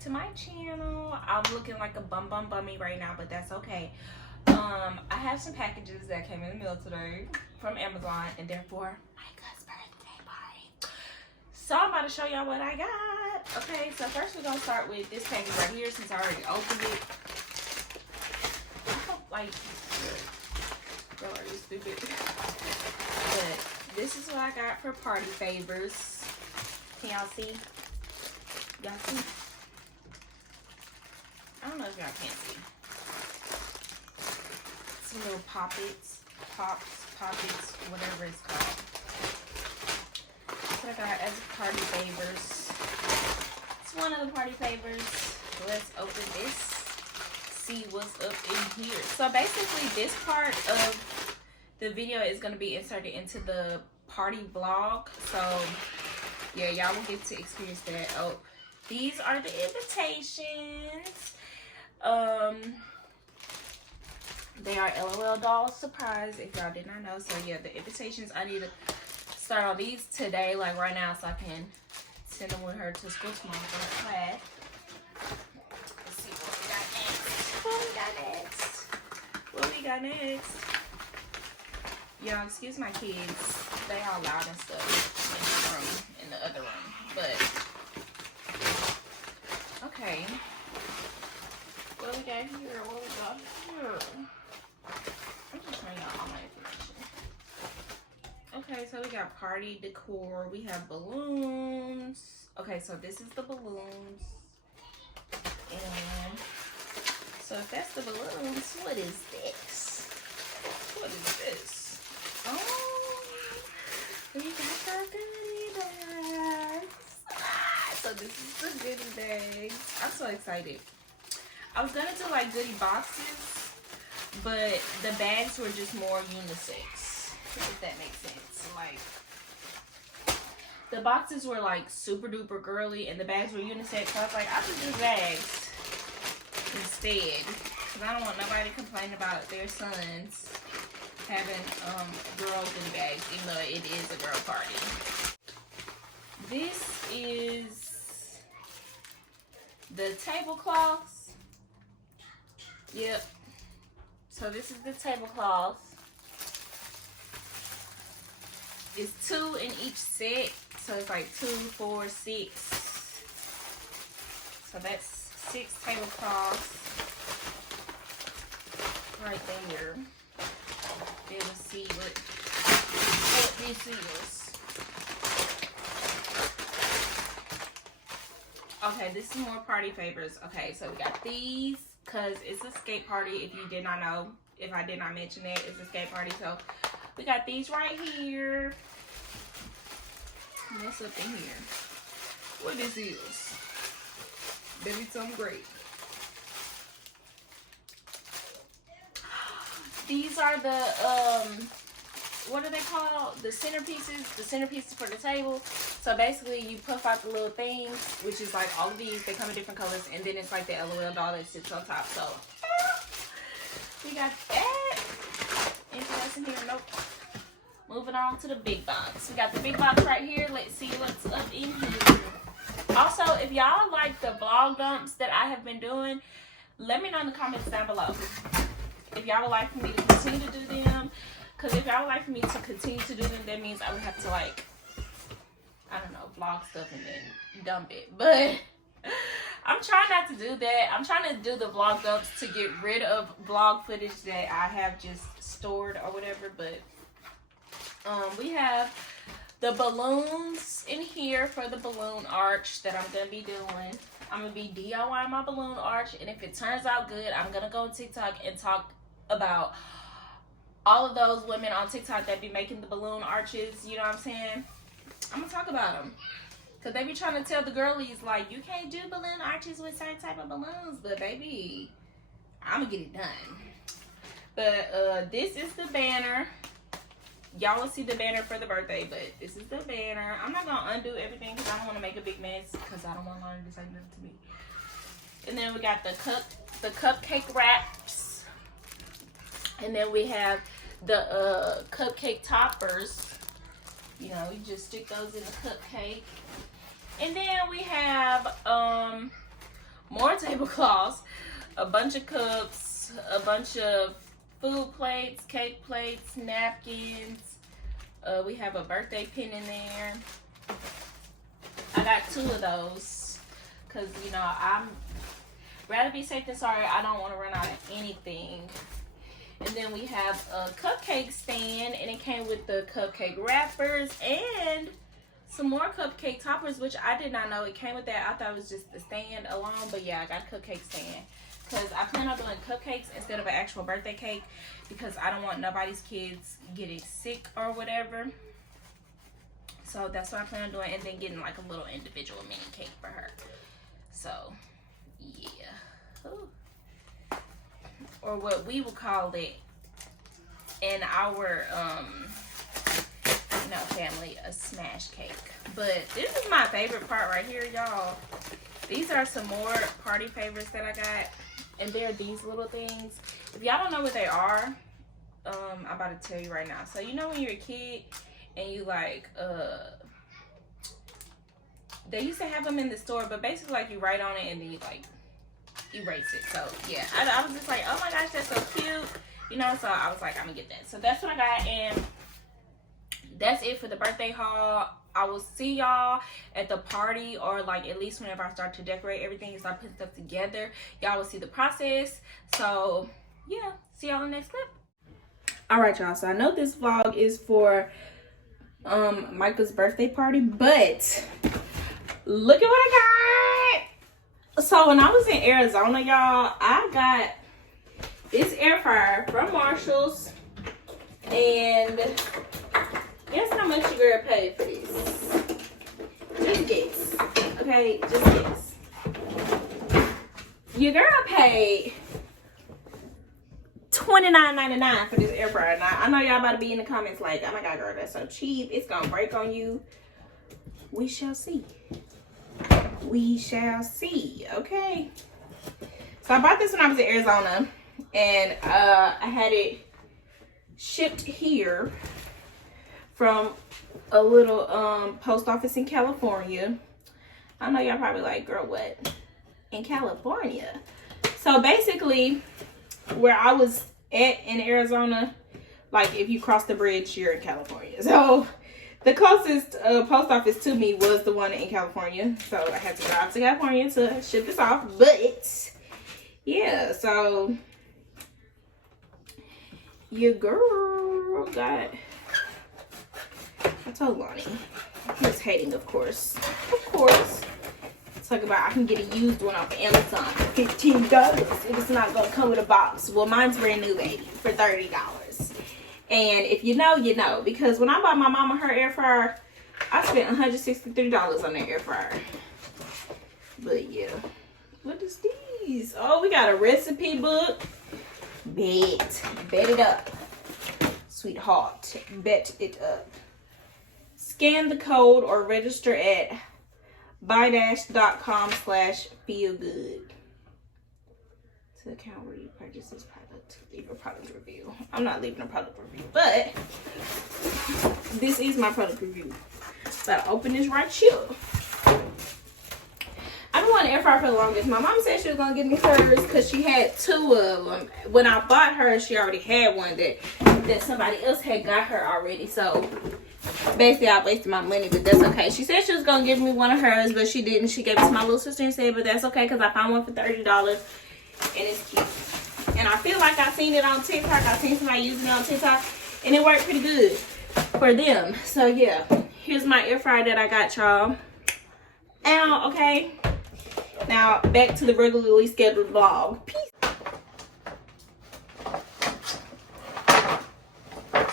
to my channel. I'm looking like a bummy right now, but that's okay. I have some packages that came in the mail today from Amazon, and therefore Micah's birthday party. So I'm about to show y'all what I got. Okay, so first we're gonna start with this package right here since I already opened it. I hope, like, girl, are you stupid? But this is what I got for party favors. Can y'all see? Y'all see? I don't know if y'all can see. Some little poppets, whatever it's called. That's what I got as party favors. It's one of the party favors. Let's open this. See what's up in here. So basically this part of the video is going to be inserted into the party vlog. So yeah, y'all will get to experience that. Oh, these are the invitations. They are LOL doll surprise, if y'all did not know. So yeah, the invitations, I need to start on these today, like right now, so I can send them with her to school tomorrow for her class. Let's see what we got next. Y'all, excuse my kids. They all loud and stuff in the other room. But okay. What we got here? I'm just showing y'all all my information. Okay, so we got party decor. We have balloons. Okay, so this is the balloons. And so if that's the balloons, what is this? What is this? Oh, we got the goodie bags. So this is the goodie bags. I'm so excited. I was gonna do like goodie boxes, but the bags were just more unisex, if that makes sense. Like, the boxes were like super duper girly and the bags were unisex, so I was like, I'll just do bags instead, because I don't want nobody to complain about their sons having girl goodie bags, even though it is a girl party. This is the tablecloths. Yep. So this is the tablecloth. It's 2 in each set. So it's like 2, 4, 6. So that's 6 tablecloths right there. Then we'll see what this is. Okay, this is more party favors. Okay, so we got these. Because it's a skate party, if you did not know, if I did not mention it, it's a skate party. So we got these right here. What's up in here? What this is? Maybe something great. These are the what are they called? The centerpieces. The centerpieces for the table. So basically you puff out the little things, which is like all of these, they come in different colors, and then it's like the LOL doll that sits on top. So we got that. Anything else in here? Nope. Moving on to the big box. We got the big box right here. Let's see what's up in here. Also, if y'all like the vlog dumps that I have been doing, let me know in the comments down below. If y'all would like for me to continue to do them. Because if y'all would like for me to continue to do them, that means I would have to, like, I don't know, vlog stuff and then dump it. But I'm trying not to do that. I'm trying to do the vlog dumps to get rid of vlog footage that I have just stored or whatever. But we have the balloons in here for the balloon arch that I'm going to be doing. I'm going to be DIYing my balloon arch. And if it turns out good, I'm going to go on TikTok and talk about all of those women on TikTok that be making the balloon arches. You know what I'm saying? I'm gonna talk about them, because they be trying to tell the girlies, like, you can't do balloon arches with certain type of balloons, but baby, I'm gonna get it done. But this is the banner. Y'all will see the banner for the birthday, but this is the banner. I'm not gonna undo everything because I don't want to make a big mess, because I don't want Lauren to say nothing to me. And then we got the cupcake wraps, and then we have the cupcake toppers. You know, you just stick those in the cupcake. And then we have tablecloths, a bunch of cups, a bunch of food plates, cake plates, napkins. We have a birthday pin in there. I got 2 of those because, you know, I'm rather be safe than sorry. I don't want to run out of anything. And then we have a cupcake stand, and it came with the cupcake wrappers and some more cupcake toppers, which I did not know it came with that. I thought it was just the stand alone, but yeah, I got a cupcake stand because I plan on doing cupcakes instead of an actual birthday cake because I don't want nobody's kids getting sick or whatever. So that's what I plan on doing, and then getting like a little individual mini cake for her. So yeah. Ooh. Or what we would call it in our family, a smash cake. But this is my favorite part right here, y'all. These are some more party favorites that I got, and they're these little things. If y'all don't know what they are, I'm about to tell you right now. So you know when you're a kid and you like they used to have them in the store, but basically like you write on it and then you like erase it. So yeah, I was just like, oh my gosh, that's so cute, you know. So I was like, I'm gonna get that. So that's what I got, and that's it for the birthday haul. I will see y'all at the party, or like at least whenever I start to decorate everything and start putting stuff together. Y'all will see the process. So yeah, see y'all in the next clip. All right, y'all, so I know this vlog is for Micah's birthday party, but look at what I got. So when I was in Arizona, y'all, I got this air fryer from Marshall's, and guess how much your girl paid for this? Just guess. Okay, just guess. Your girl paid $29.99 for this air fryer. Now, I know y'all about to be in the comments like, oh my God, girl, that's so cheap. It's gonna break on you. We shall see. We shall see. Okay. So I bought this when I was in Arizona, and I had it shipped here from a little post office in California. I know y'all probably like, girl, what? In California? So basically, where I was at in Arizona, like if you cross the bridge, you're in California. So the closest post office to me was the one in California. So I had to drive to California to ship this off. But yeah, so your girl got, I told Lonnie, he was hating, of course. Of course. Talk about I can get a used one off of Amazon for $15 if it's not gonna come with a box. Well, mine's brand new, baby, for $30. And if you know, you know. Because when I bought my mama her air fryer, I spent $163 on that air fryer. But yeah. What is these? Oh, we got a recipe book. Bet it up. Sweetheart, bet it up. Scan the code or register at buy-.com/feelgood to account where you purchase this product. Leave a product review. I'm not leaving a product review, but this is my product review. So I open this right here. I've been wanting an air fryer for the longest. My mom said she was gonna give me hers because she had 2 of them. When I bought hers, she already had one that somebody else had got her already. So basically, I wasted my money, but that's okay. She said she was gonna give me one of hers, but she didn't. She gave it to my little sister instead, but that's okay because I found one for $30 and it's cute. And I feel like I seen it on TikTok. I seen somebody using it on TikTok, and it worked pretty good for them. So yeah, here's my air fryer that I got, y'all. Ow, okay. Now back to the regularly scheduled vlog. Peace.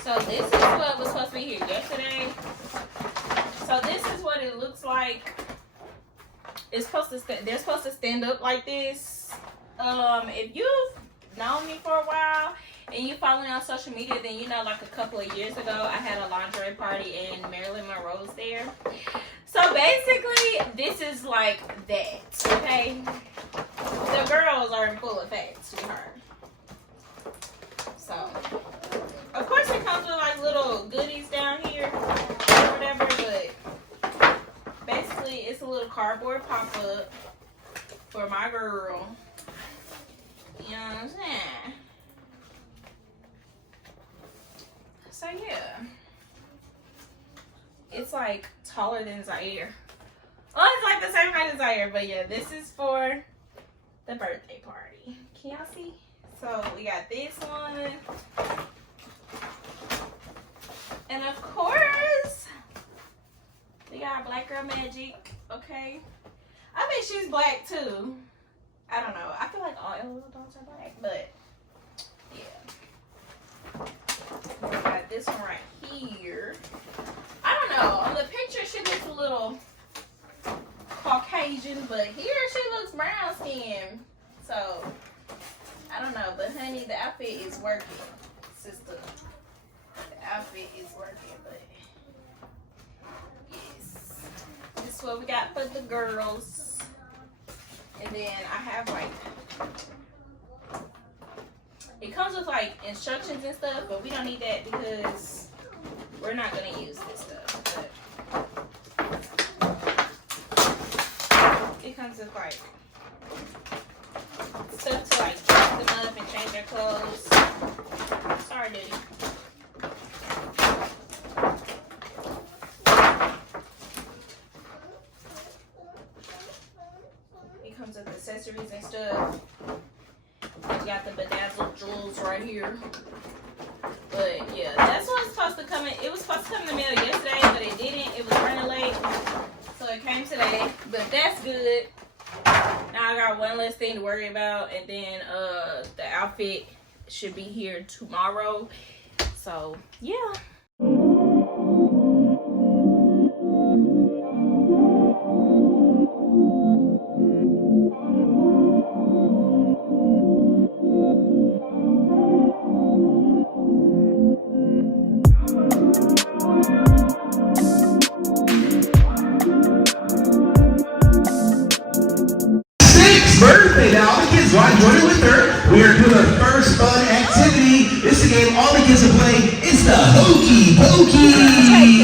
So this is what was supposed to be here yesterday. So this is what it looks like. It's supposed to they're supposed to stand up like this. If you've known me for a while and you follow me on social media, then you know like a couple of years ago I had a lingerie party and Marilyn Monroe's there. So basically this is like that, okay? The girls are in full effect, sweetheart. So of course it comes with like little goodies down here or whatever, but basically it's a little cardboard pop-up for my girl. You know what I'm saying? So yeah. It's like taller than Zaire. Oh, it's like the same height as Zaire, but yeah, this is for the birthday party. Can y'all see? So we got this one. And of course, we got Black Girl Magic, okay? I think she's black too. I don't know. I feel like all little dolls are black, but yeah. We got this one right here. I don't know. On the picture, she looks a little Caucasian, but here she looks brown skin. So, I don't know. But honey, the outfit is working, sister. The outfit is working, but yes. This is what we got for the girls. And then I have like, it comes with like instructions and stuff, but we don't need that because we're not going to use this stuff. But it comes with like stuff to like dress them up and change their clothes. Sorry, dude. It comes with accessories and stuff. We got the bedazzled jewels right here. But yeah, that's what's supposed to come in. It was supposed to come in the mail yesterday, but it didn't. It was running late. So it came today. But that's good. Now I got one less thing to worry about. And then the outfit should be here tomorrow. So yeah. Birthday now, all the kids want to join in with her. We are doing our first fun activity. This is a game all the kids will play. It's the Hokey Pokey.